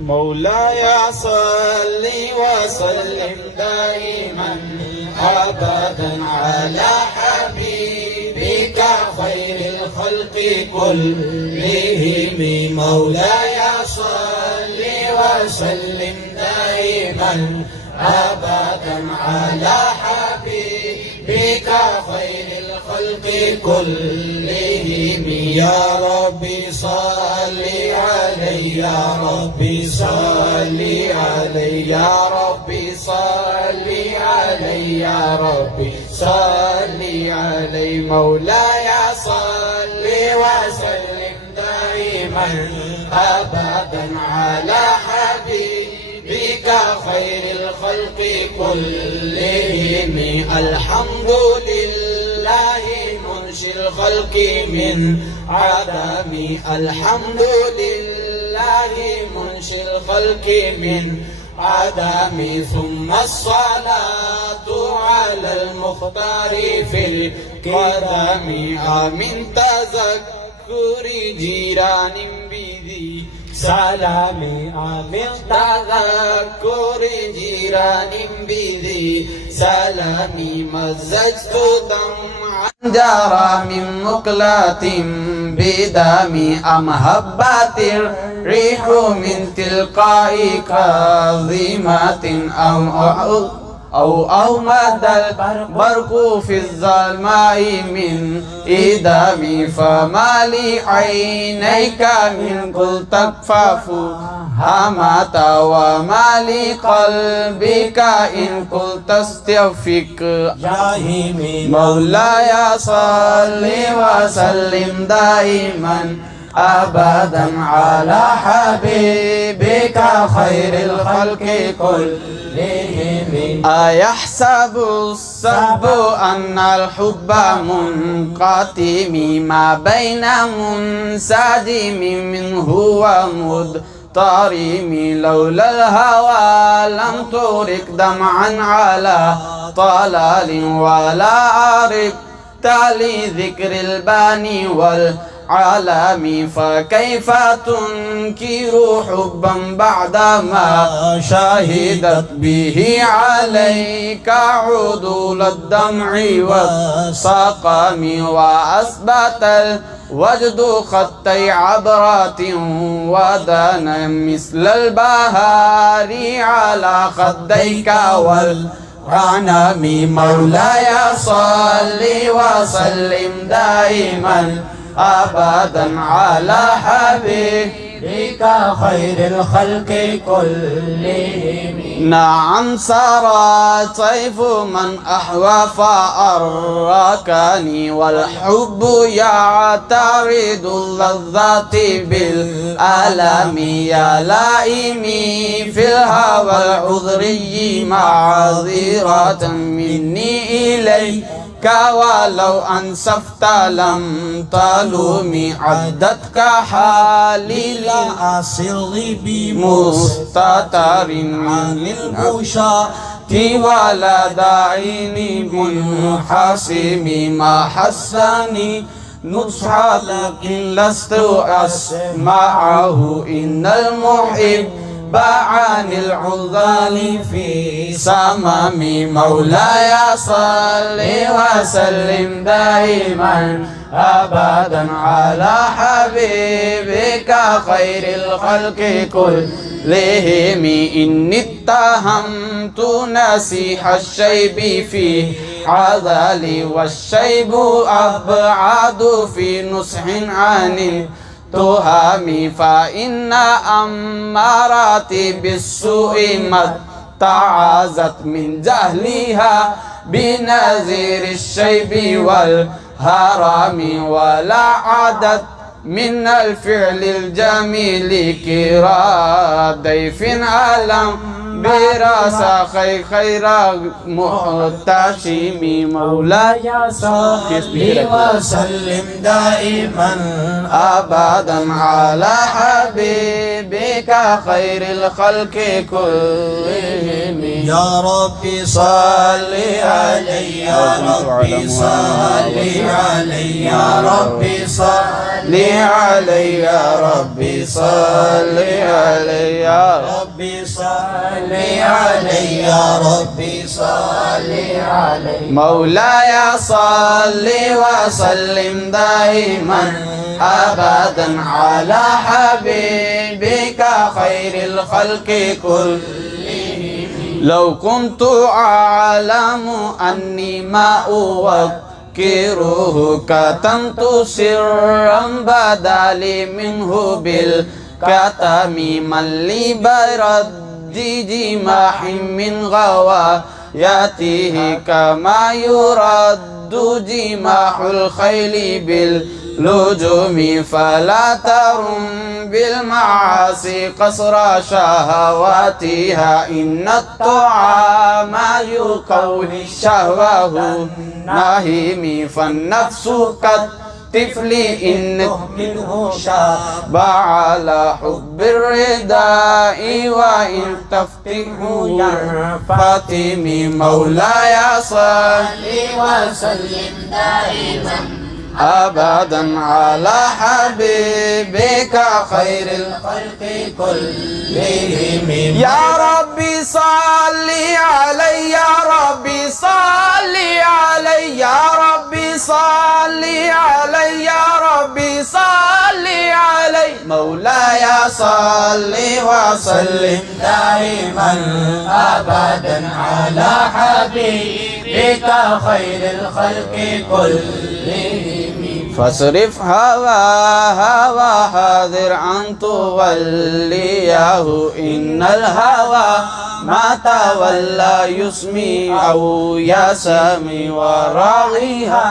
مولاي صل وسلم دائما أبدا على حبيبك خير الخلق كلهم. مولاي صل وسلم دائما أبدا على حبيبك خير الخلق كلهم. يا ربي صل عليه، يا ربي صل عليه، يا ربي صل عليه، يا ربي صل عليه. مولاي صل وسلم دائما أبدا على حبيبك خير الخلق كلهم. الحمد لله منشئ الخلق من عدم، الحمد لله منشئ الخلق من عدم. ثم الصلاة على المختار في القدم. من تذكر جيران بذي سلامي، من تذكر جيران بذي سلامي. مزجت دمعا جرى من مقلة بدمي. أم هبت الريح من تلقاء كاظمة، أو مدى البرق في الظلماء من إدامي. فما لي عينيك من كل تكفاف همت، وما لي قلبك إن قلت استوفك جاهمي. مولاي صل وسلم دائما أبدا على حبيبك خير الخلق كلهم. أيحسب السب أن الحب منقطم، ما بين منسجم منه ومضطرم. لولا الهوى لم ترك دمعا على طلال، ولا أردت لذكر الباني والعالم. فكيف تنكر حبا بعدما شهدت به عليك عدول الدمع والسقم. وأثبت الوجد خطي عبرات ودنا مثل البهار على خديك والغنم. مولاي صل وسلم دائما أبدا على حبيبك خير الخلق كلهم. نعم سرى سيف من أحوى فأركني، والحب يعترض اللذات بالألم. يا لائمي في الهوى العذري معذرة مني إليك، ولو أنسفت لم تلومي. عدتك حالي لأصر بمستتر عن البشاة ولا داعيني منحسم. ما حسني نصح لكن لست أسمعه، إن المحب عن العذال في سمم. مولاي صل وسلم دائما أبدا على حبيبك خير الخلق كلهم. إني اتهمت نسيح الشيب في عذلي، والشيب أبعد في نصح عن تهامي. فإن أماراتي بالسوء ما تعازت من جهلها بنذير الشيب والهرم. ولا عادت من الفعل الجميل كرا ضيف ألم براسخي خير محتشم. مولاي صل وسلم دائما أبدا على حبيبك خير الخلق كلهم. يا ربي صل عليه، يا ربي صل عليه، يا ربي صل عليه، يا ربي صل عليه، يا या रब्बी सल्ली अलैहि या रब्बी सल्ली अलैहि मौलाया सल्ली व सल्लिम दाइमन अबदन अला हबीबिका खैरिल खल्क़ि कुल्लिहिम लौ कुन्तु अअलमु अन्नी मा उवक्किरुहु कतमतु सिर्रन बदली मिन्हु बिल कतमी मल्ली बरद्दी जिमाहिम मिन गवायातिहि कमा युरद्दु जिमाहुल खैली बिल लुजुमी फला तरुम बिल मासी कसरा शहवातिहा इन्ना त्तआमा युक़व्वी शहवहु नाहिमी फन्नफ्सु कत तिफली इन मिन्हु शाब बाला हुब्बिर रिदाई व इन तफ्तिहु फातिमी मौलाया सल्ली व सल्लिम दाइमन अबदन अला हबीबिका खैरिल खल्क़ि कुल्लिहिम या रब्बी सल्ली अलैहि या रब्बी सल्ली अलैहि या रब्बी सल्ली अलैहि या रब्बी सल्ली अलैहि मौलाया सल्ली व सल्लिम दाइमन अबदन अला हबीबिका खैरिल खल्क़ि कुल्लिहिम फसरिफ हवा हादिर अन तुवल्लियाहु इन्नल हवा मा तवल्ला युस्मी औ यसमी व रागिहा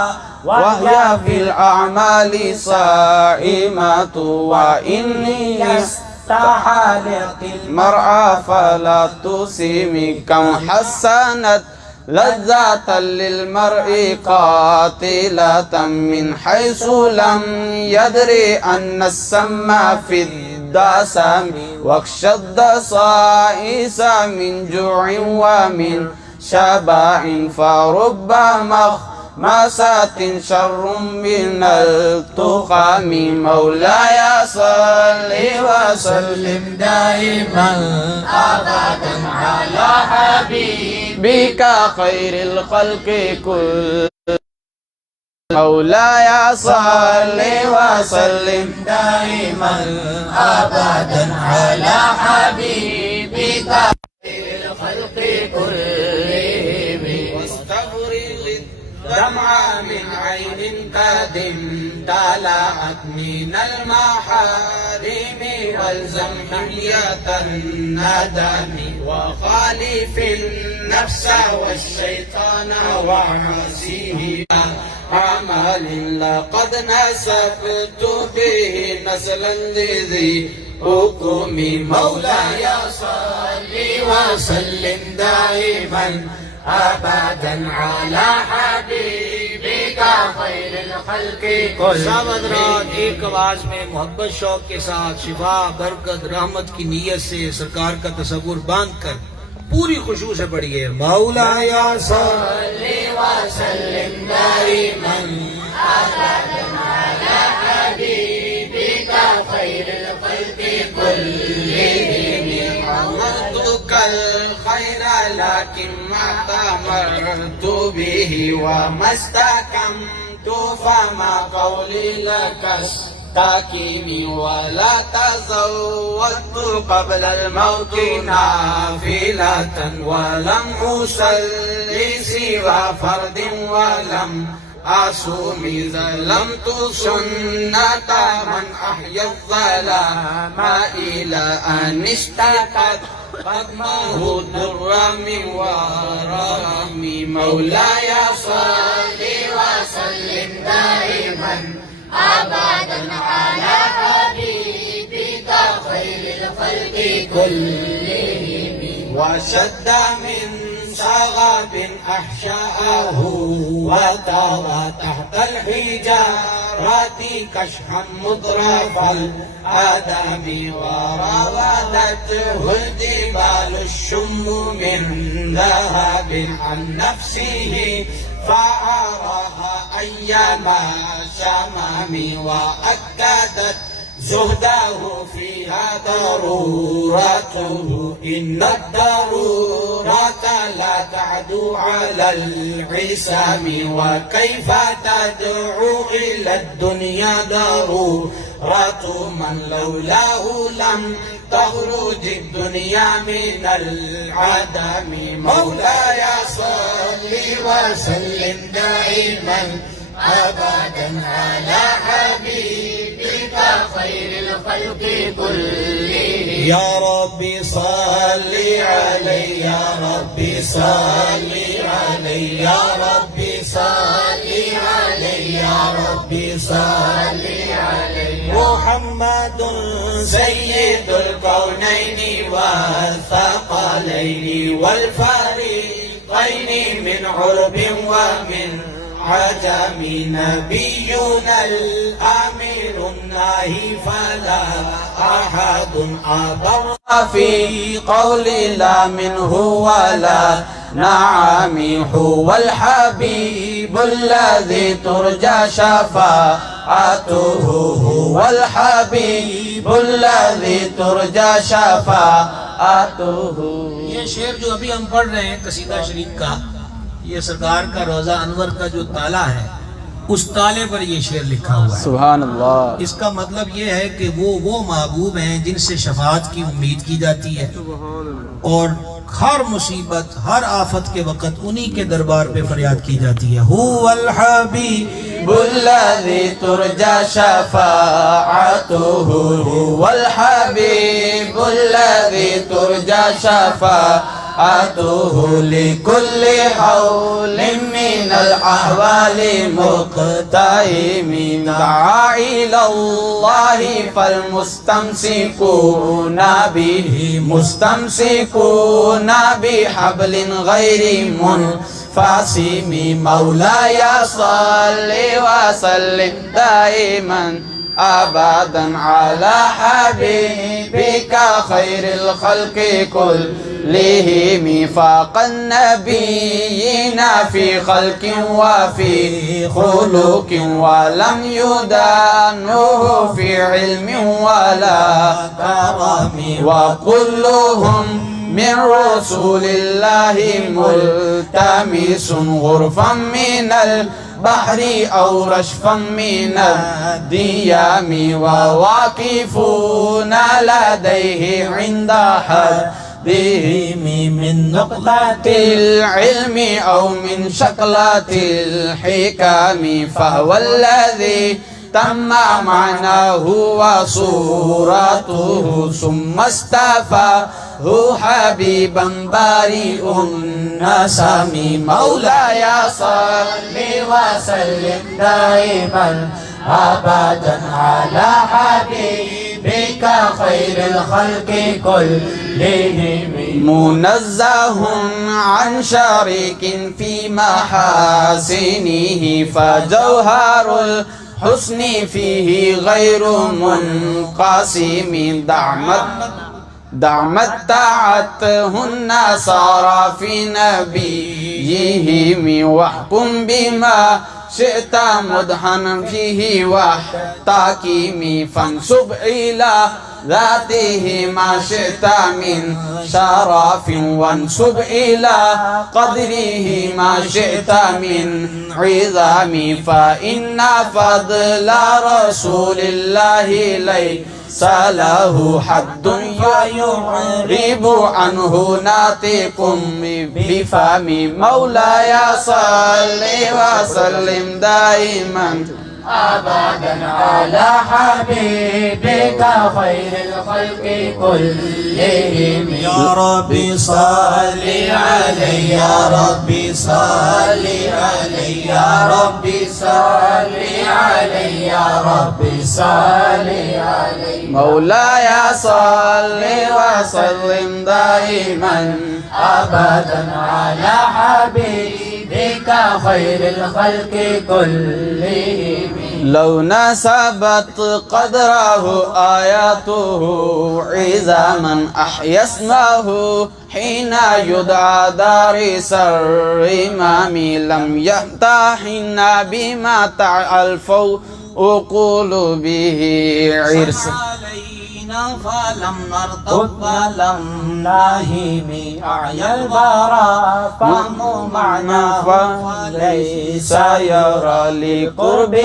वहिया फिल अअमाली साइमतु व इन्नी यस्तहालिकिल मर'a फला तुसिमी कम हसनत लज्जत लिलमर्'i कातिलतम मिन हैसु लम यदरी अन्ना सम्मा फिद्दासम वक्षद्द साइसा मिन जु'in व मिन शबाइन फरुब्बा मखमसातिन शर्रुम मिनल तुक़ामी मौलाया सल्ली व सल्लिम दाइमन अबदन अला बिका खैरिल खल्क़ि कुल्लिहिम मौलाया सल्ली व सल्लिम दाइमन अबदन अला हबीबिका खैरिल खल्क़ि कुल्लिहिम واستفرغ الدمع من عين قد امتلأت من المحارم والزم حمية الندم وخالف النفس والشيطان وعصيه أعمال لقد نسبت به نسلا لذي حكم مولاي صلي وسلم دائما أبدا على حبيبك خير الخلق كل सावध रात एक आवाज में मोहब्बत शौक के साथ शिफा बरकत रहमत की नीयत से सरकार का तसव्वुर बांध कर पूरी खुशबू से पढ़िए मौलाया صلي وسلم دائما أبدا على حبيبك خير الخلق كلهم أمرتك الخير لكن ما تمرت به وما استكمت فما قولي لك استكمي ولا تزودت قبل الموت نافلة ولم أصلي سوى فرد ولم أصوم ظلمت سنة من أحيا الظلام إلى أن اشتكت قدمه الضر من ورامي مولاي صل وسلم دائما أبدا على حبيبك خير الخلق كلهم وشد من شغب أحشاءه وترى تحت الحجارة كشحا مطرف الآدم وراودته الجبال الشم من ذهب عن نفسه فأراها أيام شمام وأكدت زهده فيها ضرورته إن الضرورات لا تعدو على العصام وكيف تدعو إلى الدنيا ضرورات من لولاه لم تخرج الدنيا من العدم مولاي صل وسلم دائما أبدا على حبيبك خير الخلق كلهم يا ربي صل عليه يا ربي صل عليه يا ربي صل عليه يا ربي صل عليه محمد سيد الكونين والثقلين والفريقين من عرب ومن عجم نبينا الأمير الناهي فلا أحد أبر في قول لا منه ولا نعم هو الحبيب الذي ترجى شفاعته هو الحبيب الذي ترجى شفاعته ये शेर जो अभी हम पढ़ रहे हैं कसीदा शरीफ का, ये सरकार का रोजा अनवर का जो ताला है उस ताले पर ये शेर लिखा हुआ है। सुभान अल्लाह। इसका मतलब ये है कि वो महबूब हैं जिनसे शफाअत की उम्मीद की जाती है और हर मुसीबत हर आफत के वक़्त उन्हीं के दरबार पे फरियाद की जाती है। हुवल हबीबुल्लज़ी तुरजा शफ़ाअतुहु हुवल हबीबुल्लज़ी तुरजा शफ़ाअतुहु लिकुल्लि हौलिन मिनल अहवालि मुक़ताइमिन दआ इलल्लाहि फल मुस्तमसिकूना बिही मुस्तमसिकूना बिहब्लिन गैरि मुनफसिमी मौलाया सल्लि व सल्लिम दाइमन अबदन अला हबीबिका खैरिल खल्क़ि कुल्लिहिम फ़ाक़न नबिय्यिना फ़ी खल्क़िन व फ़ी खुलुक़िन व लम युदानुहु फ़ी इल्मिन वला करमी व कुल्लुहुम من رسول الله ملتمس غرفا من البحر أو رشفا من الديام وواقفون لديه عند حدهم من نقطة العلم أو من شقلة الحكام فهو الذي تم معناه وصورته ثم استفاه حبيبا بارئ النسم مولاي صل وسلم دائما أبدا على حبيبك خير الخلق كلهم منزه عن شريك في محاسنه فجوهر الحسن فيه غير منقسم دعمت النصارى في نبيهم واحكم بما شئت مدحنا فيه واحتكم فانسب إلى ذاته ما شئت من شرف وانسب إلى قدره ما شئت من عظام فإن فضل رسول الله ليس له حد يعرب عنه ناطق بفم مولاي صل وسلم دائما أبدا على حبيبك خير الخلق كلهم يا ربي صل عليه يا ربي صل عليه يا ربي صل عليه يا ربي صل عليه مولاي صل وسلم دائما أبدا على حبيبك خير الخلق كلهم لو نسبت قدره آياته عظاما أحيا اسمه حين يدعى دارس الرمام لم يمتحن بما الفوز أقول به عرس علينا فلم نرتب ولم ناهي أعيا البراء فهم معنا فليس يرى لقرب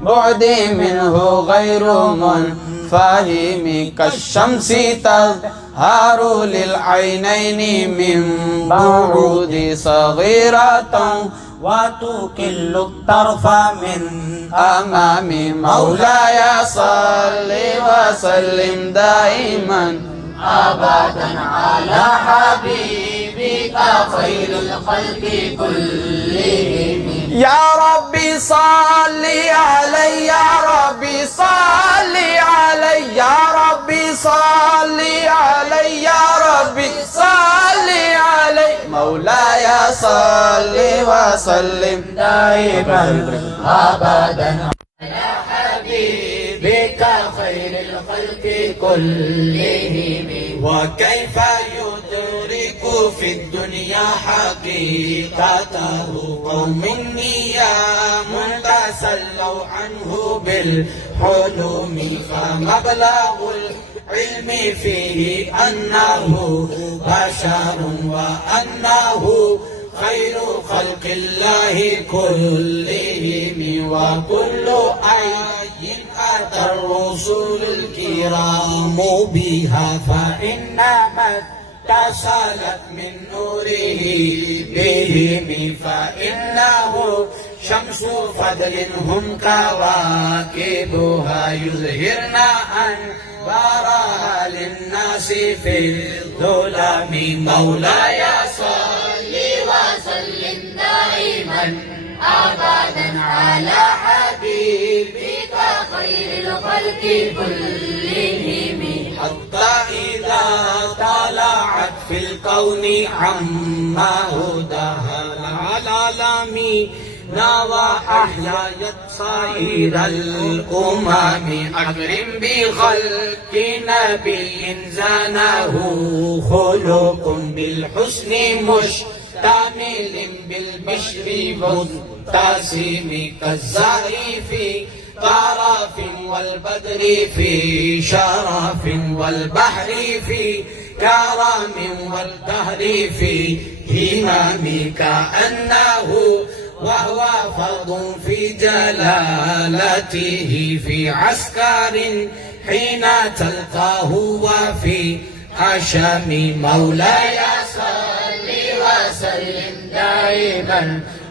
بعد منه غير منفهم كالشمس تظهر للعينين من بعد صغيرة وتكل الطرف من أمام مولاي صل وسلم دائما أبدا على حبيبك خير الخلق كلهم. يا ربي صل علي يا ربي صل علي يا ربي صل علي يا ربي صل علي مولاي صل وسلم دائما أبدا على حبيبك خير الخلق كلهم. وكيف يدرك في الدنيا حقيقته قوم نيام تسلوا عنه بالحلم فمبلغ العلم فيه أنه بشر وأنه خير خلق الله كلهم. وكل آية أتى الرسل الكرام بها فإنما اتصلت من نوره بهم فإنه شمس فضل هم كواكبها يظهرن أنوارها للناس في الظلم. مولاي صل وسلم دائما أبدا على حبيبك خير الخلق كلهم. حتى إذا طلعت في الكون عما هداها العالمين وأحيت سائر الأمم. أكرم بخلق نبي زانه خلق بالحسن مشتمل بالبشر متسم كالزهر في طرف والبدر في شرف والبحر في كرم والدهر في همم كأنه وهو فرض في جلالته في عسكر حين تلقاه وفي حشم. مولاي صل وسلم دائما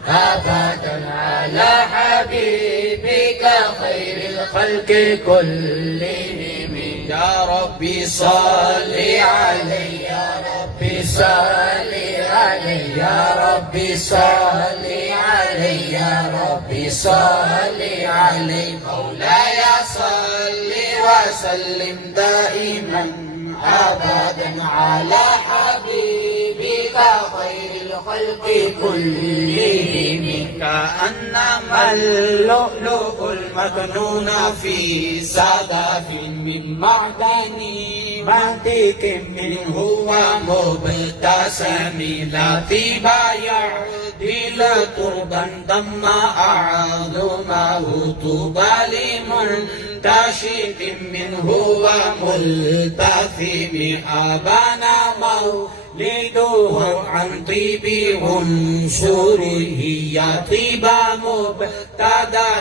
أبدا على حبيبك خير الخلق كلهم. يا ربي صل عليه يا ربي صل عليه يا ربي صل عليه يا ربي صل عليه. مولاي صل وسلم دائما أبدا على حبيبك خير الخلق كلهم. كأنما اللؤلؤ المكنون في صدف من معدن منطق منه ومبتسم لا طيب يعدل تربا ضم أعظمه طوبى لمنتشق منه وملتثم. أبانا مولده عن طيب عنصره يا طيب مبتدأ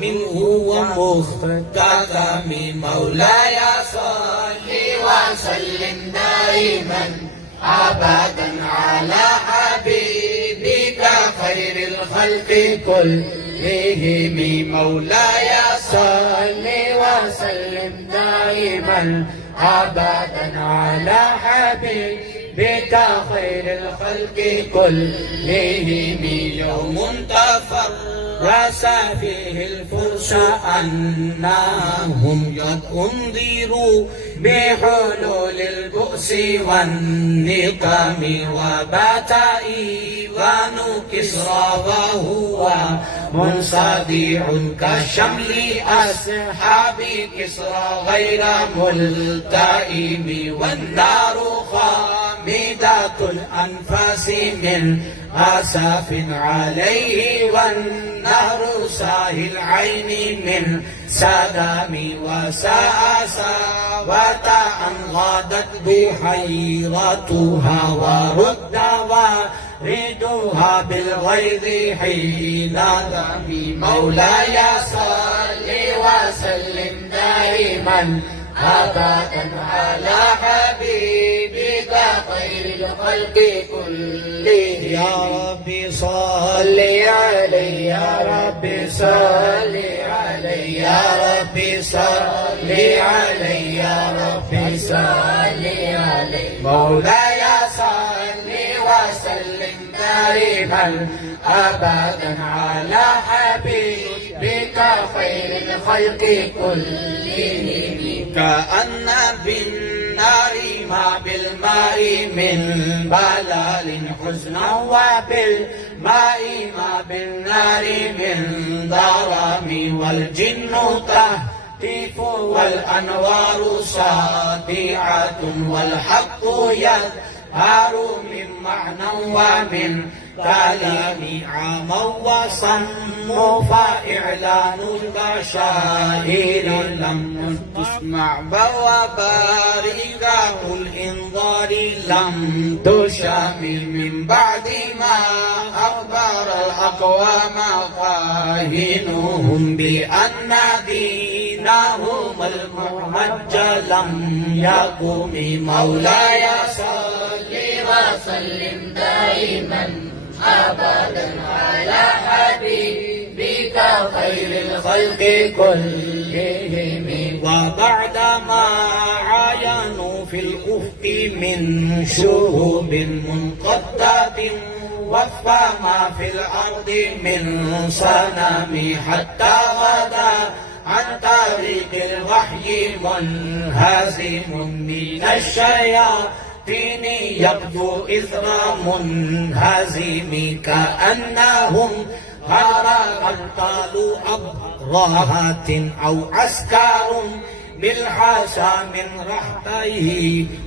منه ومختتم. مولاي صل وسلم دائما أبدا على حبيبك خير الخلق كلهم. مولاي صل وسلم دائما أبدا على حبيبك خير الخلق كلهم. يوم تفرس فيه الفرس أنهم قد أنذروا بحلول البؤس والنقم. وبات إيوان كسرى وهو منصدع كشمل أصحاب كسرى غير ملتئم. والنار خامدة الأنفاس من آساف عليه، والنهر ساهي العين من سلام وساسا، وتاء غادت بحيرتها ورد واردها بالغيظ حين دمي. مولاي صل وسلم دائما أبدا على حبيبك خير الخلق كلهم. يا ربي صل صل عليه يا ربي صل عليه يا ربي صل عليه يا ربي صل عليه. مولاي صل وسلم دائما أبدا على حبيبك خير الخلق كلهم. كأن بالنار ما بالماء من بلال حزنا، وبالماء ما بالنار من ضرام، والجن تهتف والأنوار ساطعة، والحق يظهر من معنى ومن كلام عاما وصم، فإعلان البشائر لم تسمع وبارقه الإنذار لم تشامل، من بعد ما أخبر الأقوام قاهنهم بأن دينهم المعمج لم يقم. مولاي صل وسلم دائما أبدا على حبيبك خير الخلق كلهم. وبعدما عاينوا في الأفق من شهب منقضة، وفى ما في الأرض من صنم، حتى غدا عن طريق الوحي منهزم من الشياطين يبدو إثر منهزم، كأنهم غرقوا أبرهة أو عسكر بالحاشا من رحته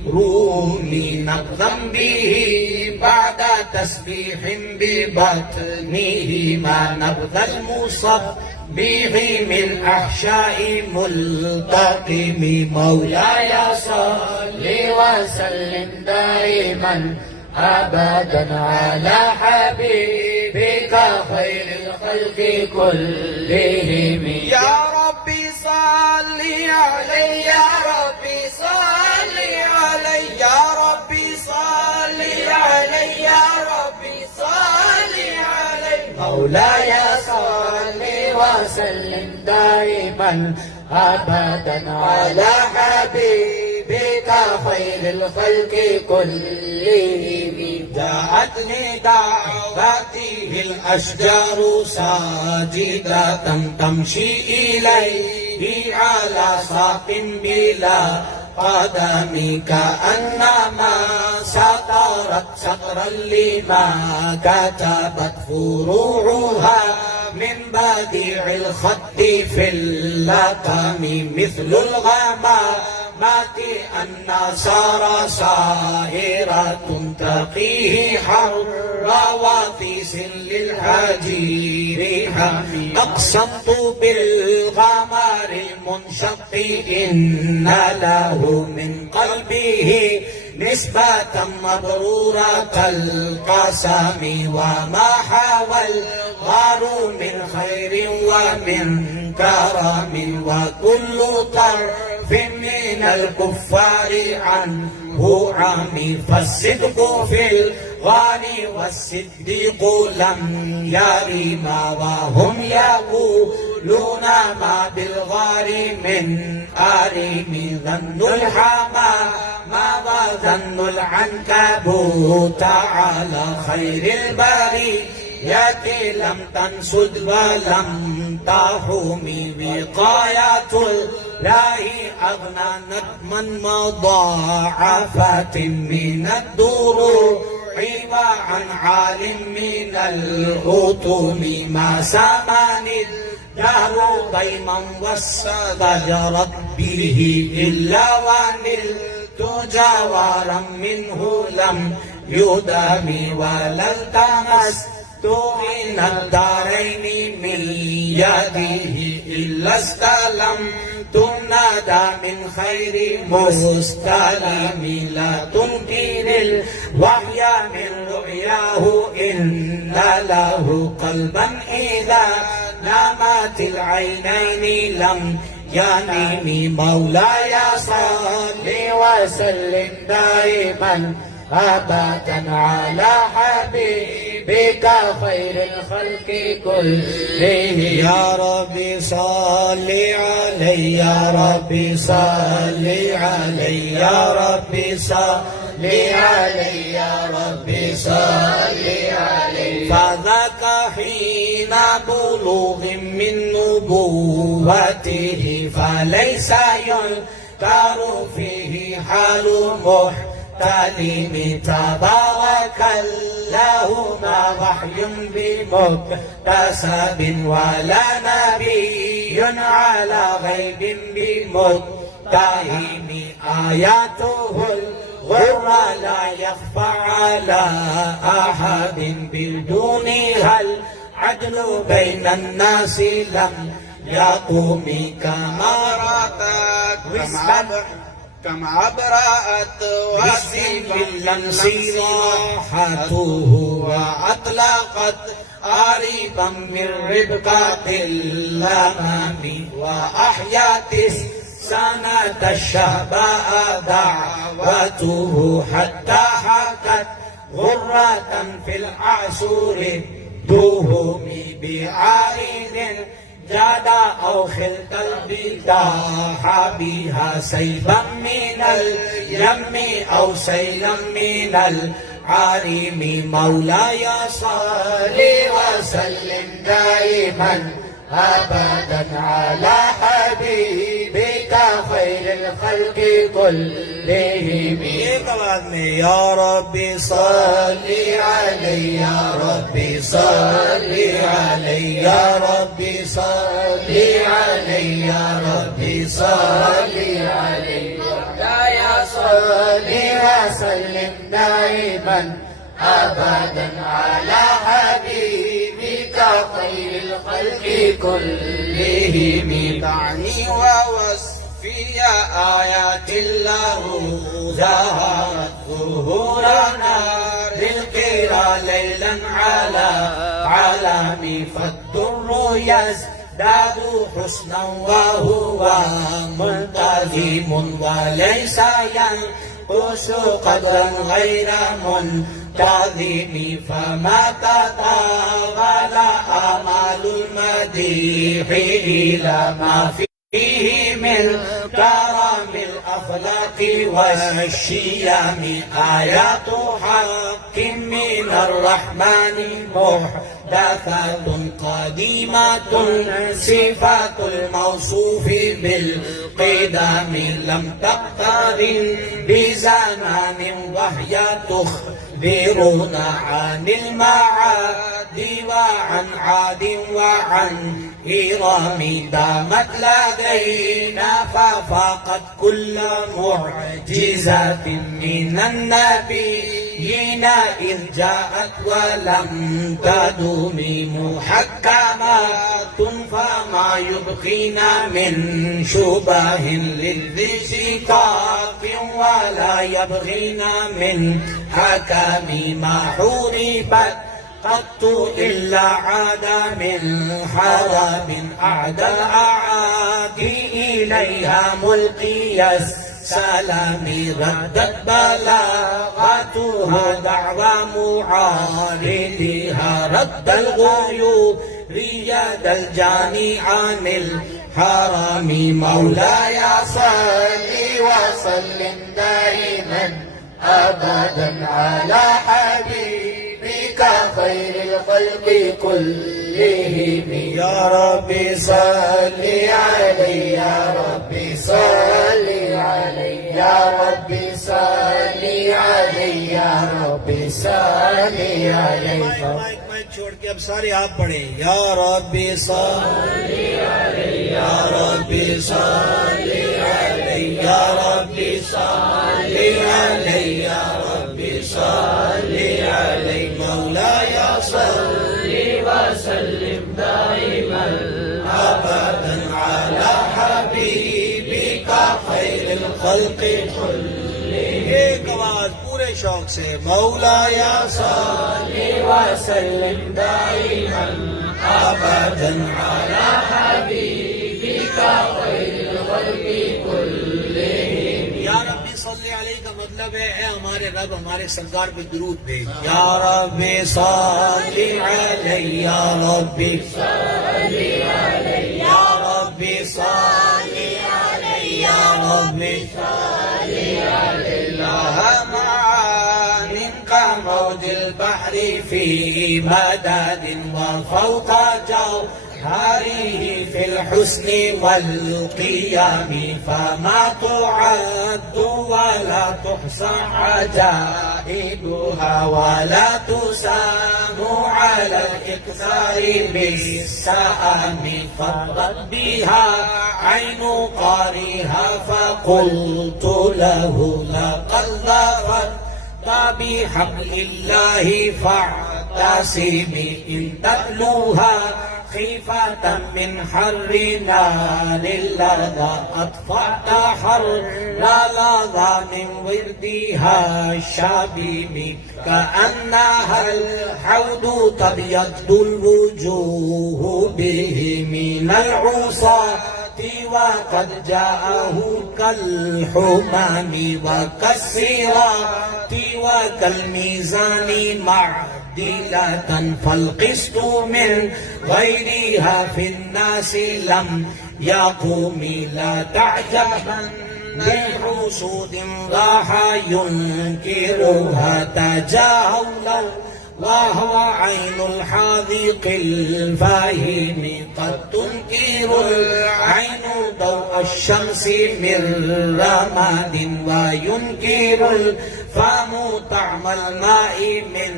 رومي، نقضا به بعد تسبيح ببطنه، ما نبذ المصبيح من أحشاء ملتقم. مولاي صل وسلم دائما أبدا على حبيبك خير الخلق كلهم. يا ربي صل عليه يا ربي صل عليه يا ربي صل عليه يا ربي صل عليه. مولاي صل وسلم دائما أبدا على حبيبك خير الخلق كلهم. جاءت لدعوته الأشجار ساجدة تمشي إليه على ساق بلا قدم، كأنما سطرت سطرا لما كتبت فروعها من بديع الخط في اللقم، مثل الغمامات النصار سائرة تقيه حر وفيس للحجير حمي. أقسمت بالغمار المنشق إن له من قلبه نسبة مبرورة القسم، وما حوى الغار من خير ومن كرم، وكل طرف من الكفار عنه عمي. فالصدق في الغالي والصديق لم يرما، وهم يقولون ما بالغار من آرم. ظن الحمى ما وظن العنكبوت على خير البرية لم تنسد ولم تحوم. وقاية الله أغنى من مضاعفة من الدروع، وعن عالم من الأطم ما سمان الدهر ضيما واستجرت به إلا ونلت جوارا منه لم يدامي ولا التمس من الدارين من يده إلا استلمت الندى من خير مستلم لا تنكر الوحي من رؤياه إن له قلبا إذا نامت العينين لم ينم مولاي صل وسلم دائما أبدا على حبيبك خير الخلق كلهم يا ربي صل عليه يا ربي صل عليه يا ربي صل عليه يا ربي صل عليه فذاك حين بلوغ من نبوته فليس ينكر فيه حال محتلم تبارك اللهم وحي بمكتسب ولا نبي على غيب بمتهم آياته الغرى لا يخفى على أحد بدونها العدل بين الناس لم يقوم كما كما أبرأت وسيلا صراحته وأطلقت قريبا من ربقة الأمام وأحيت سنة الشهباء دعوته حتى حكت غرة في العصور دهم بعارض جادا أو خلت البداح بها سيبا من اليم أو سيلا من العارم مولاي صل وسلم دائما أبدا على حبيبك خير الخلق كلهم يا ربي صل عليه يا ربي صل عليه يا ربي صل عليه يا ربي صل عليه يا صل وسلم دائما أبدا على حبيبك خير الخلق كلهم تعني ووصفي آيات الله ظهرت ظهورنا للقرى ليلا على علامي فالدر يزداد حسنا وهو ملتزم وليس ينقص قدرا غير منتظم فما تطاول آمال المديح إلى ما فيه من كرم الأخلاق والشيم آيات حق من الرحمن محدثة قديمة صفات الموصوف بالقدم لم تقترن بزمان وهي تخبرنا عن المعاد وعن عاد وعن إرام دامت لدينا ففاقت كل معجزات من النبيين إذ جاءت ولم تدوم محكمات فما يبقينا من شبه للذي شقاق ولا يبغينا من حكم ما حوربت قط إلا عاد من حرم أعدى الأعادي إليها ملقي السلام ردت بلاغتها دعوى معارضها رد الغيور يد الجاني عن الحرم مولاي صل وسلم دائما أبدا على حبيبك خير الخلق كلهم يا ربي صل عليه يا ربي صل عليه يا ربي صل عليه يا ربي صل عليه माइक छोड़ के अब सारे आप पढ़े या रब्बी सल्ली अलैहि या रब्बी सल्ली अलैहि या रब्बी सल्ली अलैहि या रब्बी सल्ली आवाज पूरे शौक से मौलाया सल्ली व सल्लिम दाइमन अबदन अला हबीबिका खैरिल खल्क़ि कुल्लिहिम। या रब्बी सल्ली अलैहि का मतलब है ए हमारे रब हमारे सरकार पे दुरूद भेज। या रब्बी सल्ली अलैहि या रब्बी सल्ली अलैहि या रब्बी सल्ली अलैहि या रब्बी सल्ली अलैहि كموج البحر في مدد وفوق جوهره في الحسن والقيام فما تعد ولا تحصى عجائبها ولا تسام على الإكثار بالسآم فضت بها عين قارئها فقلت له لقد ظفرت بحبل الله فاعتصم إن تتلوها خيفة من حر نار لظى أطفأت حر لظى من وردها الشبيب كأنها الحوض تبيض الوجوه به من العصاة وقد جاءه كالحمام وكالصراط وكالميزان معدلة فالقسط من غيرها في الناس لم يقوم لا تعجبا بحسود راح ينكرها تجاهلا وهو عين الحاذق الفاهم قد تنكر العين ضوء الشمس من رماد وينكر الفم طعم الماء من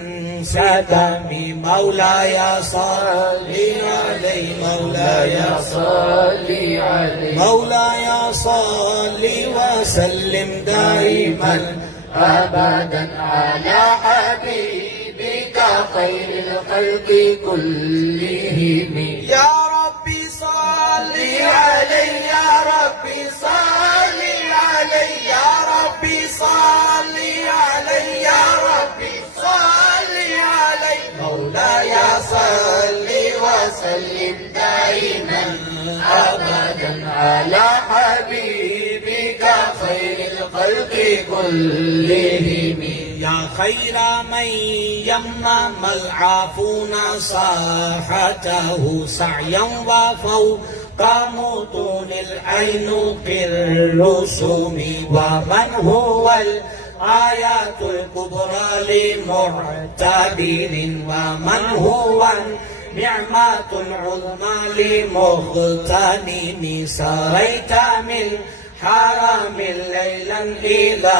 سدم مولاي صل عليه مولاي صل عليه مولاي صل وسلم دائما أبدا على حبيبك خير الخلق كلهم يا ربي صل عليه يا ربي صل عليه يا ربي صل عليه يا ربي صل عليه مولاي صل وسلم دائما أبدا على حبيبك خير الخلق كلهم يا خير من يمم العافون صاحته سعيا وفوق مطون العنق الرسوم ومن هو الآيات الكبرى لمعتبر ومن هو النعمة العظمى لمغتنم سريت من حرام ليلا إلى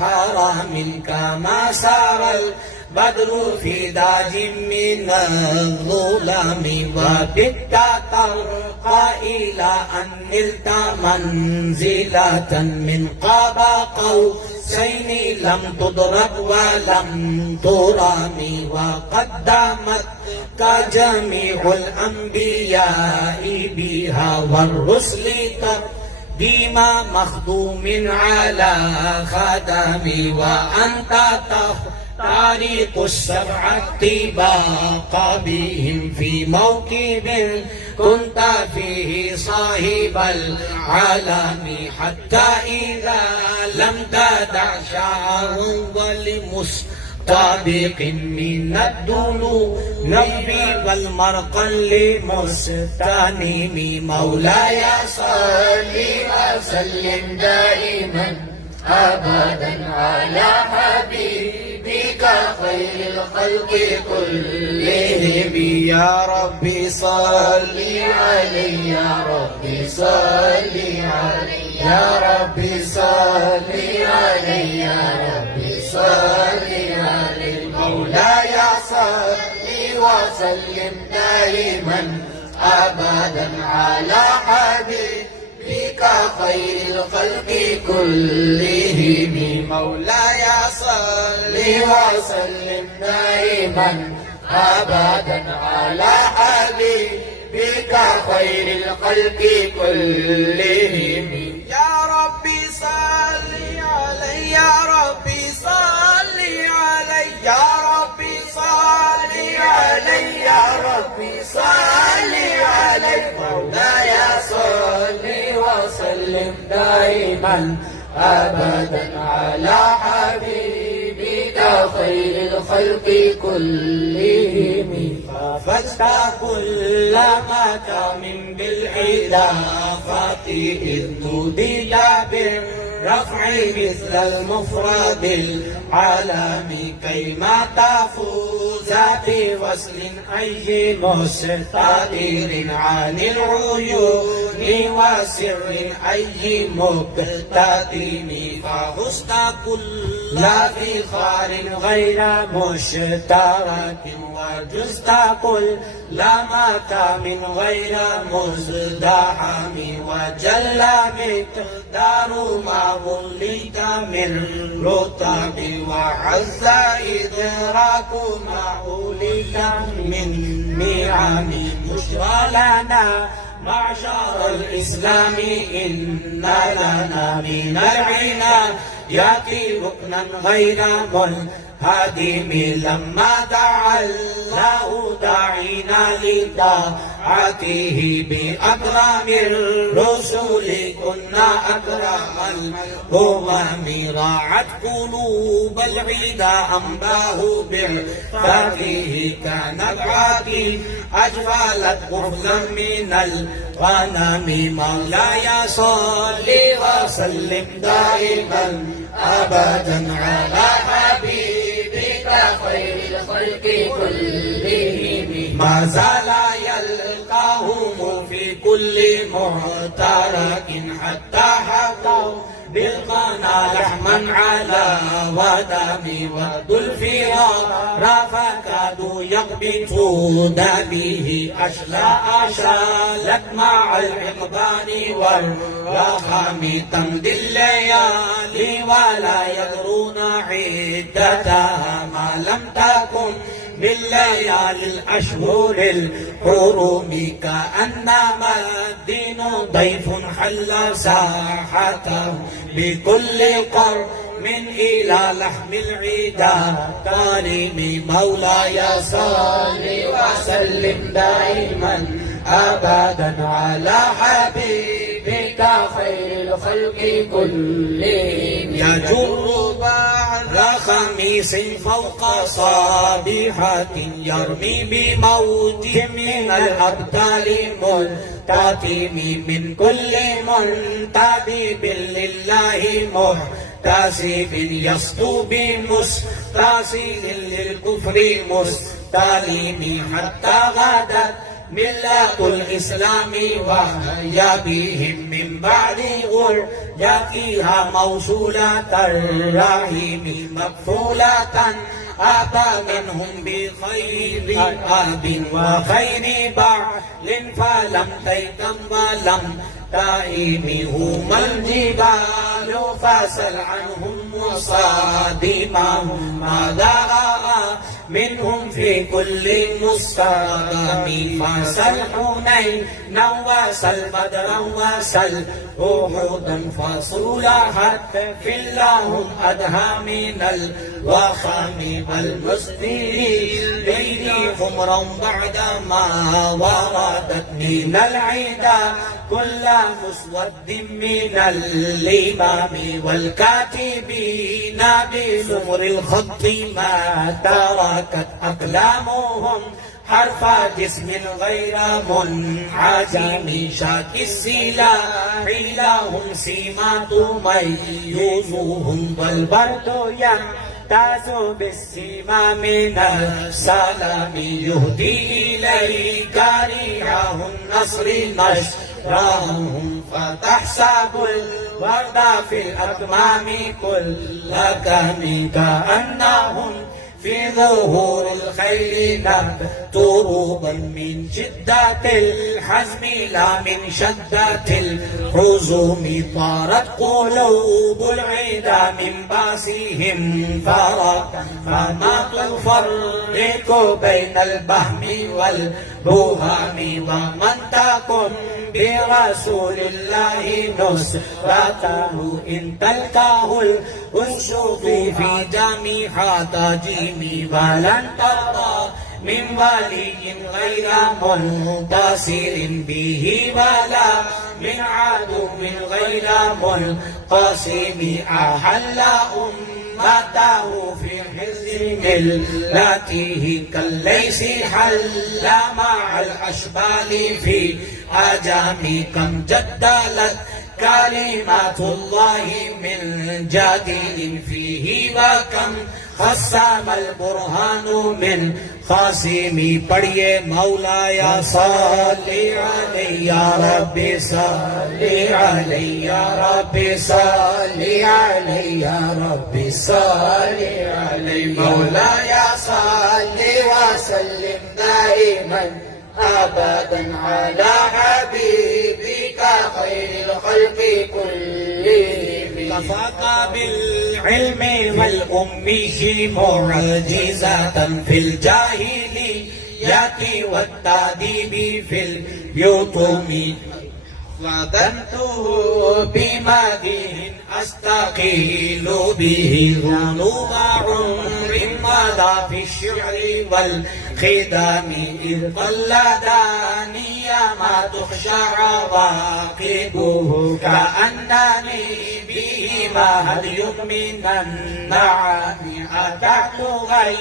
حرام كما سار البدر في داج من الظلام وبت ترقى إلى أن نلت منزلة من قاب قوسين لم تضرب ولم ترام وقدمت كجميع الأنبياء بها والرسل بما مخدوم على خدمي وأنت تاريخ السبعة طباق بهم في موكب كنت فيه صاحب العالم حتى إذا لم تدع شعر ولمستبق من الدنو نبي والمرقا لمستنم مولاي صل وسلم دائما أبدا على حبيبك خير الخلق كلهم يا ربي صل عليه يا ربي صل عليه يا ربي صل عليه يا ربي صل عليه مولاي صل وسلم دائما أبدا على حبيبك خير الخلق كلهم مولاي صل وسلم دائما أبدا على حبيبك خير الخلق كلهم يا ربي صل عليه يا ربي صل صل عليه مولاي صل وسلم دائما أبدا على حبيبك خير الخلق كلهم فاجت كل مكان بالعلافة إذ نودي بالرفع مثل المفرد العالمي كيما تفوز بوصل أي مستدير عن العيون وسر أي مبتدم فغصت كل فخار غير مشترك وجزت كل مكان غير مزدحم وجل مقدار ما ظلت من رتب وعز إدراك ما أوليك من نعم بشرى لنا معشر الإسلام إن لنا من العناية ركنا غير منهدم لما دعا الله داعينا لطاعته بأكرم الرسل كنا أكرم الأمم راعت قلوب العدا أنباه بعفته كانت عاقي أجفلت قفلا من الغنم مولاي صل وسلم دائما أبدا على حبيبك خير الخلق كلهم ما زال يلقاهم في كل معترك حتى حطوا بالقنا لحما على ودم ودوا الفرار فكادوا يقبضون به أشالت مع العقبان والرخم تمضي الليالي ولا يدرون عدتها ما لم تكن بالليالي الأشهر الحرم كأنما الدين ضيف حل ساحته بكل قرب إلى لحم العدا كريم مولاي صل وسلم دائما أبدا على حبيبك خير الخلق كلهم يجر بعد خميس فوق صابحة يرمي بموت من الأبطال ملتئم من كل منتدب لله محتسب يسطو بمستسيل للكفر مستلم حتى غدت ملة الإسلام وهي بهم من بعد غربتها موصولة الرحم مكفولة أتى منهم بخير أب وخير بعل فلم تيتم ولم تئم هم الجبال فسل عنهم مصادمهم ماذا رأى منهم في كل مستقام فسل حنينا وسل بدرا وسل أحدا فصلحت في اللهم أدهى من الوخم والمسدين بيدي حمرا بعدما وردت من العدا كل مسود من الإمام والكاتبين بسمر الخط ما تركت أقلامهم حرف جسم غير منعجم شاك السلاح لهم سمات ميزهم والبرد يمتاز بالسما من السلام يهدي إليك ريحه النصر نشرهم فتحسب الورد في الأكمام كل كم كأنهم في ظهور الخيل تروبا من شدة الحزم لا من شدة الحزم طارت قلوب العدا من باسهم فرقا فما تفرق بين البهم والبهم ومن تكن برسول الله نصرته إن تلقاه الأنس في جميع تجيم ولن ترضى من ولي غير منتصر به ولا من عدو غير منقسم أحل أمته في حزب ملته كالليس حل مع الأشبال في أجام كم جدلت كلمات الله من جديد فيه وكم خصم البرهان من خاصمی پڑھیے مولایا صلی علیہ یا رب صلی علیہ یا رب صلی علیہ یا رب صلی علیہ مولایا صلی وسلم دائما أبدا على حبيبك خير الخلق كلهم كفاك بالعلم والأمه معجزة في الجاهلية والتأديب في اليتم وذنته بمديه أستقيل به ذنوب عمر مضى في الشعر والخدام إذ قلداني ما تخشى عواقبه كأنني به ما هدي من النعم أتعت غي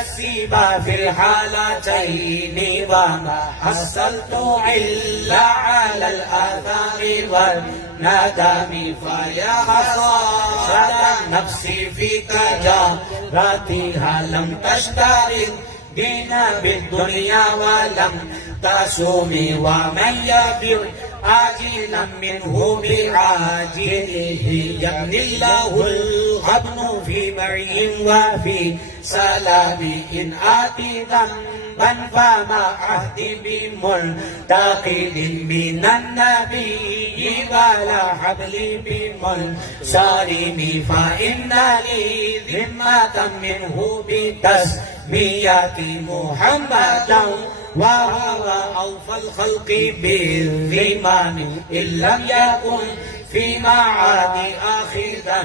السبا في الحالتين وما حصلت إلا على الآثام والندم فيا خسارة نفسي في تجارتها لم تشترط دينا بالدنيا ولم تصومي ومن يبيع عاجلا منه بعاجله يبني الله الغبن في مرء وفي سلام إن آتي ذنبا فما عهدي بملتقد من النبي ولا حبلي بملسالم فإن لي ذمة منه بتسمية محمدا وهو أوفى الخلق بالذمام إن لم يكن في معادي آخذا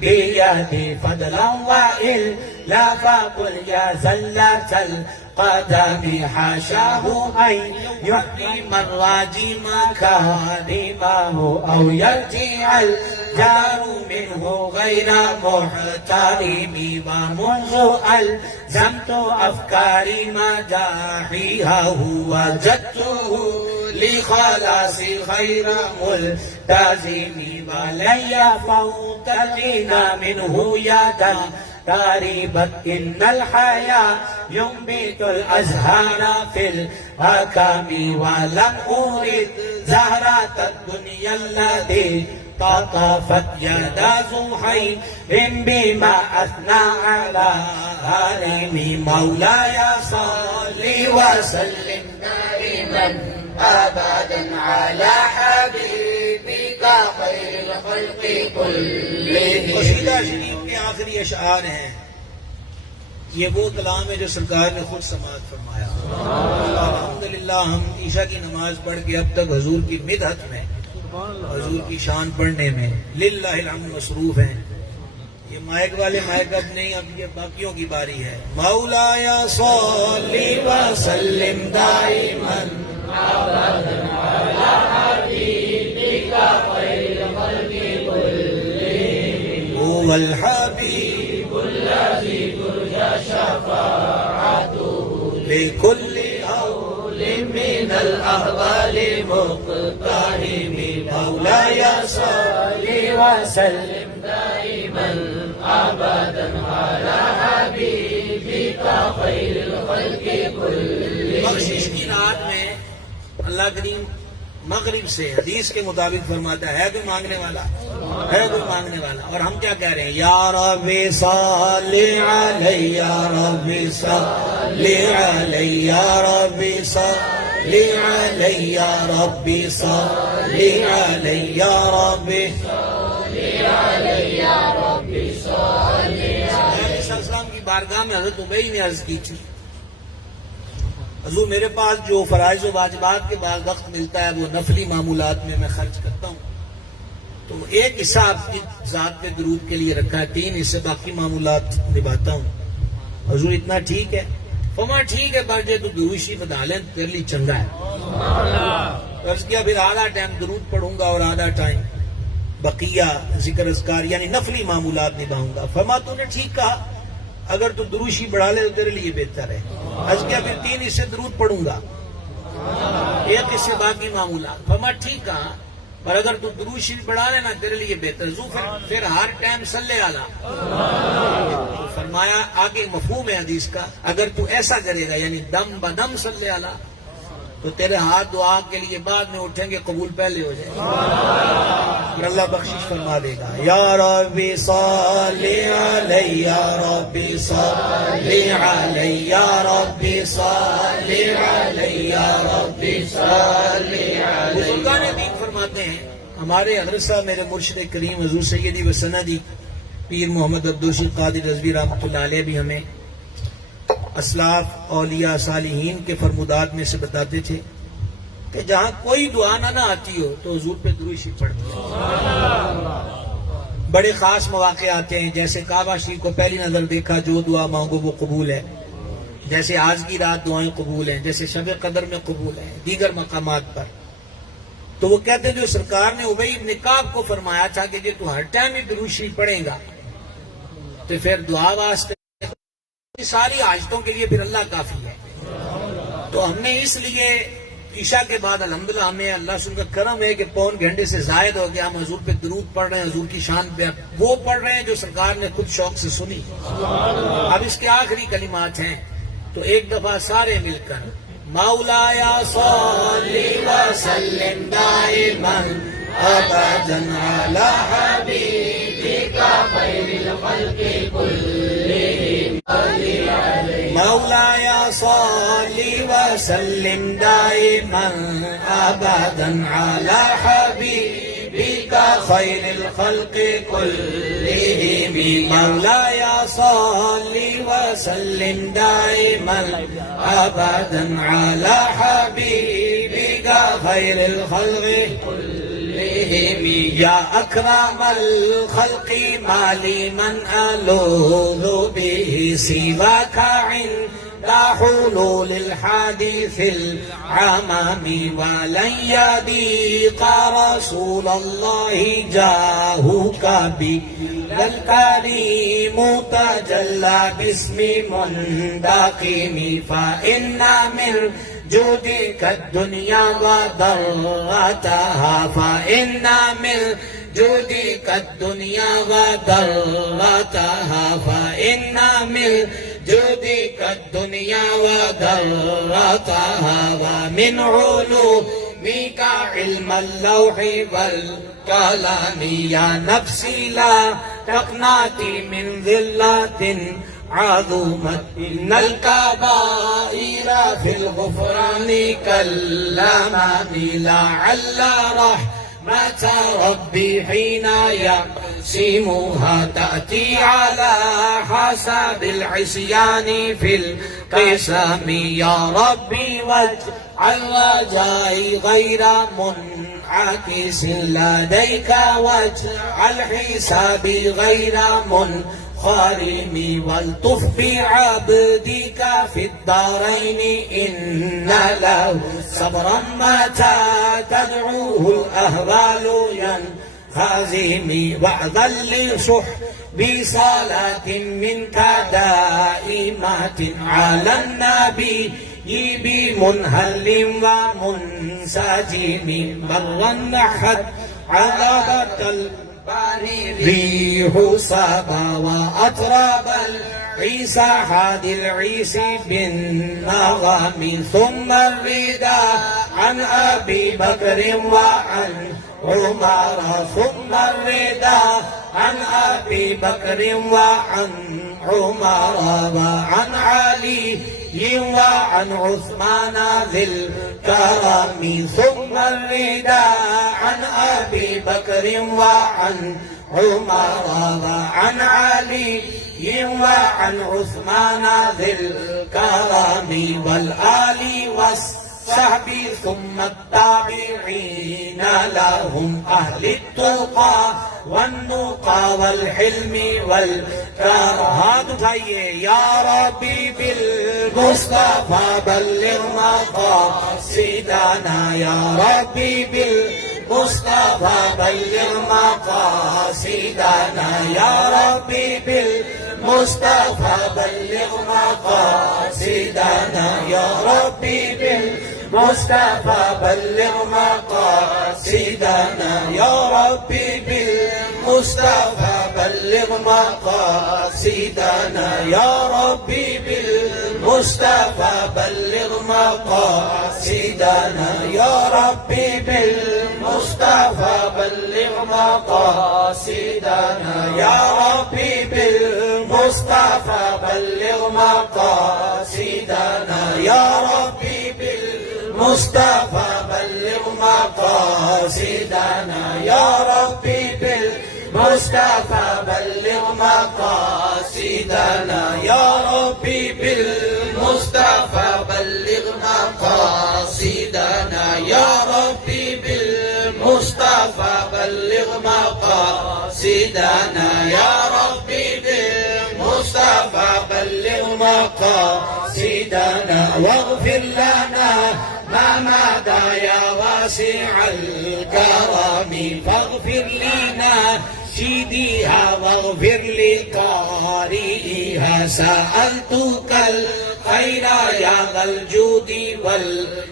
بيدي فضلا وإلا فقل يا زلة القدم حاشاه أن يحرم الراجي مكارمه أو يرجع الجار منه غير محترم ومنذ ألزمت أفكاري مداحيها وجدته لخلاص خير ملتزم ولن يفوت الغنى منه يدا قريبا إن الحياة ينبت الأزهار في الحكم ولم أريد زهرة الدنيا التي قطفت يد زحير بما أثنى على هرم مولاي صل وسلم دائما أبدا على حبيبك خير الخلق كلهم قصیدہ شریف کے آخری اشعار ہیں. یہ وہ کلام ہے جو سرکار نے خود سماعت فرمایا. الحمدللہ ہم عشاء کی نماز پڑھ کے اب تک حضور کی مدحت میں، حضور کی شان پڑھنے میں للہ الحمد مصروف ہیں. یہ مائک والے مائک اب نہیں، اب یہ باقیوں کی باری ہے. مولایا صلی وسلم دائما أبدا على حبيبك خير الخلق كلهم هو الحبيب الذي ترجى شفاعته لكل هول من الأهوال مقتحم مولاي صل وسلم دائما أبدا على حبيبك خير الخلق كلهم بخشش کی رات میں اللہ کریم مغرب سے حدیث کے مطابق فرماتا ہے کوئی مانگنے والا ہے، کوئی مانگنے والا. اور ہم کیا کہہ رہے ہیں؟ یا رب صلی علیہ یا رب صلی علیہ یا رب صلی علیہ یا رب صلی علیہ یا رب صلی علیہ یا رب صلی علیہ السلام کی بارگاہ میں حضرت ابی نے عرض کی تھی، حضور میرے پاس جو فرائض و واجبات کے بعد وقت ملتا ہے وہ نفلی معمولات میں خرچ کرتا ہوں، تو ایک حصہ آپ کی ذات پہ درود کے لیے رکھا ہے، 3 حصے باقی معمولات نبھاتا ہوں. حضور اتنا ٹھیک ہے؟ फरमा ठीक है, पर जे तू दुरूशी बता ले तेरे लिए चंगा है। अर्ज किया फिर आधा टाइम दुरूद पढ़ूंगा और आधा टाइम बकिया जिक्र अस्कार यानी नफली मामूलात निभाऊंगा। फरमा तूने ठीक कहा, अगर तू दुरूशी बढ़ा ले तो तेरे लिए बेहतर है। अर्ज किया फिर 3 हिस्से दुरूद पढ़ूंगा, 1 हिस्से बाकी मामूलात। फरमा ठीक कहा, पर अगर तू दुरूशी बढ़ा लेना तेरे लिए बेहतर। जू फिर हर टाइम सल्ले आला। तो फरमाया आगे मफहूम है हदीस का, अगर तू ऐसा करेगा यानी दम बदम सल्ले आला तो तेरे हाथ दुआ के लिए बाद में उठेंगे, कबूल पहले हो जाएगा, फिर अल्लाह बख्शिश फरमा देगा। या रब्बी सल्ली अलैहि या रब्बी सल्ली अलैहि या रब्बी सल्ली अलैहि या रब्बी सल्ली अलैहि। बुजुर्गान दीन फरमाते हैं, हमारे हज़रत साहब मेरे मुर्शिद करीम हुज़ूर सैयदी व सनदी पीर मोहम्मद अब्दुल कादिर रज़वी रहमतुल्लाह अलैह भी हमें असलाफ औलिया सालिहीन के फरमुदात में से बताते थे कि जहां कोई दुआ ना आती हो तो हुजूर पे दुरूद शरीफ पढ़ते हैं। बड़े खास मौके आते हैं, जैसे काबा शरीफ को पहली नजर देखा, जो दुआ मांगो वो कबूल है। जैसे आज की रात दुआएं कबूल हैं, जैसे शब कदर में कबूल है, दीगर मकामात पर। तो वो कहते हैं जो सरकार ने उबई इब्न काब को फरमाया था कि तू हर टाइम ही दुरूद शरीफ पढ़ेगा तो फिर दुआ वास्ते सारी हाजतों के लिए फिर अल्लाह काफी है। तो हमने इसलिए ईशा के बाद अल्हम्दुलिल्लाह हमें अल्लाह का करम है कि 1.25 घंटे से जायद हो गया हम हुजूर पे दुरूद पढ़ रहे हैं, हुजूर की शान पे वो पढ़ रहे हैं जो सरकार ने खुद शौक से सुनी। अब इसके आखिरी कलिमात हैं, तो एक दफा सारे मिलकर मौलाया सल्ली व सल्लिम दाइमन अबदन अला हबीबिका खैरिल खल्क़ि कुल्लिहिम मौलाया सल्ली व सल्लिम दाइमन अबदन अला हबीबिका खैरिल खल्क़ि कुल्लिहिम मौलाया सल्ली व सल्लिम दाइमन अबदन अला हबीबिका खैरिल खल्क़ि कुल्लिहिम या अकरमल खल्क़ि माली मन अलूज़ु बिही सिवाका इंदा हुलूलिल हादिसिल अमामी वलन यदीका रसूलल्लाहि जाहुका बिल करीम तजल्ला बिस्मि मुंदाकिमी फा इन्ना मिन जुदिक दुनिया व दर्रतहा फा इन्ना मिन जुदिक दुनिया व दर्रतहा फा इन्ना मिन जुदिक दुनिया व दर्रतहा व मिन उलूमिका इल्मल लौहि वल कलामी या नफ्सी ला तक़नाती मिन ज़िल्लतिन आज़ुमत इन्नल कबाइर फिल गुफ़रानी कल्लमामी लअल्ला रहमत रब्बी हिना यक़सिमुहा तअती अला हसबिल इस्यानी फिल क़िसमी या रब्बी वजअल रजाई गैरा मुनअकिसिन लदैका वजअल हिसाबी गैरा मुनक़रिमी वल्तुफ़ बिअब्दिका फिद्दारैन इन्न लहु सब्रन मता तदऊहु अहवालु यनहज़िमी वअज़ल्लि सुहबी सलातिन मिनका दाइमातिन अलन नबी बिमुनहल्लिम व मुनसजिमी मर्रन नहद अज़बतल ريح سبا وأطراب العيسى حاد العيسى بالنغم ثم الرداء عن أبي بكر وعن عمر ثم الرداء عن أبي بكر وعن عمر وعن علي وعن عثمان ذي الكرم ثم الرداء عن أبي بكر وعن عمر وعن علي وعن عثمان ذي الكرم والآل सहबी सुम्मा ताबिईन लहुम अहली तुका वन्नुका वल हिल्मी वल करम। हाथ उठाइए। या रब्बी बिल मुस्तफा बल्लिग मक़ासिदना, या रब्बी बिल मुस्तफा बल्लिग मक़ासिदना, या रब्बी बिल मुस्तफा बल्लिग मक़ासिदना, या रब्बी बिल मुस्तफा बल्लिग मक़ासिदना, या रब्बी बिल मुस्तफा बल्लिग मक़ासिदना, या रब्बी बिल मुस्तफा बल्लिग मक़ासिदना, या रब्बी बिल मुस्तफा बल्लिग मक़ासिदना, या रब्बी बिल मुस्तफा बल्लिग मक़ासिदना, या रब्बी बिल मुस्तफा बल्लिग मक़ासिदना, या रब्बी बिल मुस्तफा बल्लिग मक़ासिदना, या रब्बी बिल मुस्तफा बल्लिग मक़ासिदना, या रब्बी बिल मुस्तफा बल्लिग मक़ासिदना, या रब्बी बिल मुस्तफा बल्लिग मक़ासिदना, वग़फ़िर लना मा मदा या वासिअल करमी, फ़ग़फ़िर लिना शीदिहा वग़फ़िर लिक़ारिहा, सअलतुकल खैरा या ज़ल जूदी वल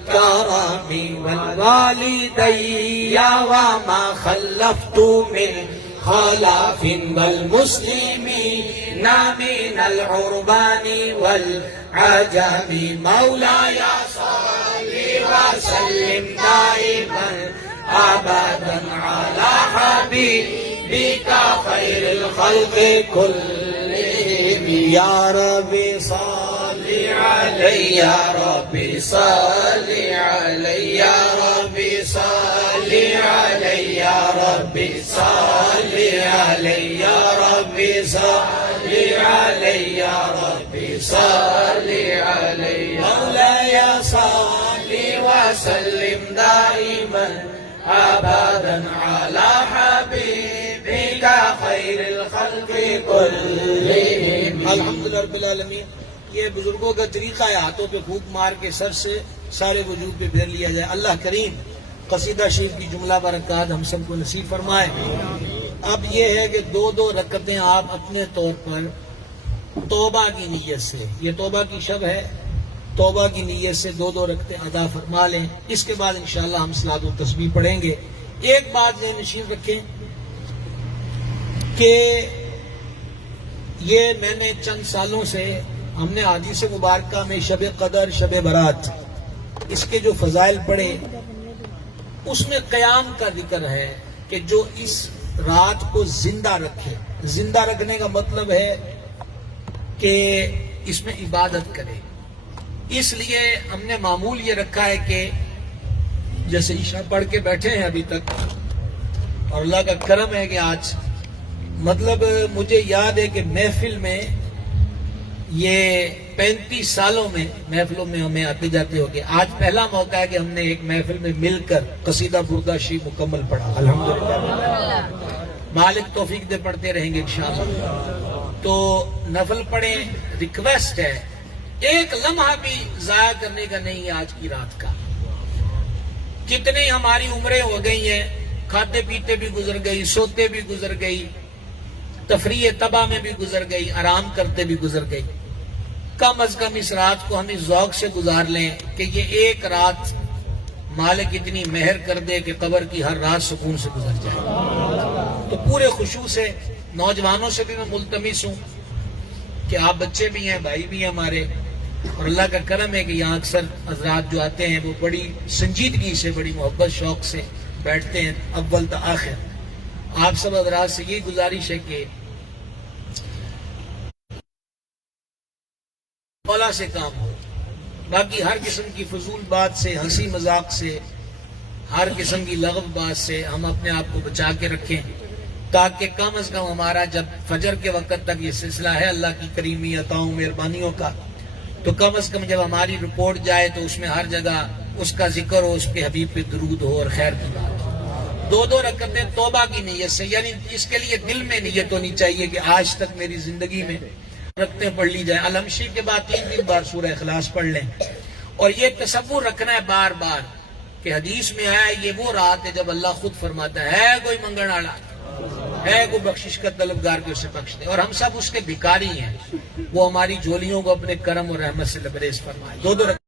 करमी, वल वालिदैया व मा खल्लफ़्तु मिन खलाफिन वल मुस्लिमीन मिनल उर्बानी वल अजमी, मौलाया सल्लि व सल्लिम दाइमन अबदन अला हबीबिका खैरिल खल्क़ि कुल्लिहिम, या रब्बी सल्लि अलैहि, या रब्बी सल्लि अलैहि, या रब्बी सल्लि अलैहि, या रब्बी सल्लि अलैहि, या रब्बी सल्लि अलैहि, या रब्बी सल्लि अलैहि, मौलाया सल्लि व सल्लिम दाइमन अबदन अला हबीबिका खैरिल खल्क़ि कुल्लिहिम। अल्हम्दुलिल्लाह रब्बिल आलमीन। ये बुजुर्गों का तरीका है, हाथों पे फूंक मार के सर से सारे वजूद पे फेर लिया जाए। अल्लाह करीम कसीदा शरीफ की जुमला बरक़ात हम सबको नसीब फरमाए। अब ये है कि दो दो रकतें आप अपने तौर पर तौबा की नीयत से, ये तौबा की शब है, तौबा की नीयत से दो दो रकतें अदा फरमा लें। इसके बाद इंशाअल्लाह हम सलात व तस्बीह पढ़ेंगे। एक बात ये नशीन रखें कि ये मैंने चंद सालों से हमने हदीस मुबारका में शब कदर, शब बरात, इसके जो फजाइल पढ़े उसमें क़याम का जिक्र है कि जो इस रात को जिंदा रखे। जिंदा रखने का मतलब है कि इसमें इबादत करे। इसलिए हमने मामूल ये रखा है कि जैसे ईशा पढ़ के बैठे हैं अभी तक, और अल्लाह का करम है कि आज मतलब मुझे याद है कि महफिल में ये 35 सालों में महफिलों में हमें आते जाते हो गए। आज पहला मौका है कि हमने एक महफिल में मिलकर कसीदा बुर्दा शरीफ मुकम्मल पढ़ा। अल्हम्दुलिल्लाह, मालिक तौफीक दे पढ़ते रहेंगे इंशाअल्लाह। तो नफल पढ़ें, रिक्वेस्ट है, एक लम्हा भी जाया करने का नहीं है आज की रात का। कितनी हमारी उम्रें हो गई हैं, खाते पीते भी गुजर गई, सोते भी गुजर गई, तफरीह तबा में भी गुजर गई, आराम करते भी गुजर गई। कम अज कम इस रात को हम इस ज़ौक़ से गुजार लें कि ये एक रात मालिक इतनी मेहर कर दे कि कब्र की हर रात सुकून से गुजर जाए। तो पूरे खुशू से नौजवानों से भी मैं मुल्तमिस हूं कि आप बच्चे भी हैं, भाई भी हैं हमारे, और अल्लाह का करम है कि यहाँ अक्सर हजरात जो आते हैं वो बड़ी संजीदगी से, बड़ी मोहब्बत शौक से बैठते हैं अव्वल तो आखिर। आप सब हजरात से ये गुजारिश है कि मौला से काम हो, बाकी हर किस्म की फजूल बात से, हंसी मजाक से, हर किस्म की लगव बात से हम अपने आप को बचा के रखें, ताकि कम अज कम हमारा जब फजर के वक्त तक ये सिलसिला है अल्लाह की करीमी अताओं मेहरबानियों का, तो कम अज कम जब हमारी रिपोर्ट जाए तो उसमें हर जगह उसका जिक्र हो, उसके हबीब पे दुरूद हो और खैर की बात हो। 2-2 रकअतें तौबा की नीयत से, यानी इसके लिए दिल में नीयत होनी चाहिए कि आज तक मेरी जिंदगी में रकअतें पढ़ ली जाए। अलमशी के बाद 3 बार सूरह इखलास पढ़ लें और ये तसव्वुर रखना है बार बार कि हदीस में आया ये वो रात है जब अल्लाह खुद फरमाता है कोई मंगण आला है, कोई बख्शिश का तलबगार के उसे बख्श दे, और हम सब उसके भिखारी हैं, वो हमारी झोलियों को अपने करम और रहमत से लबरेज फरमाए। 2-2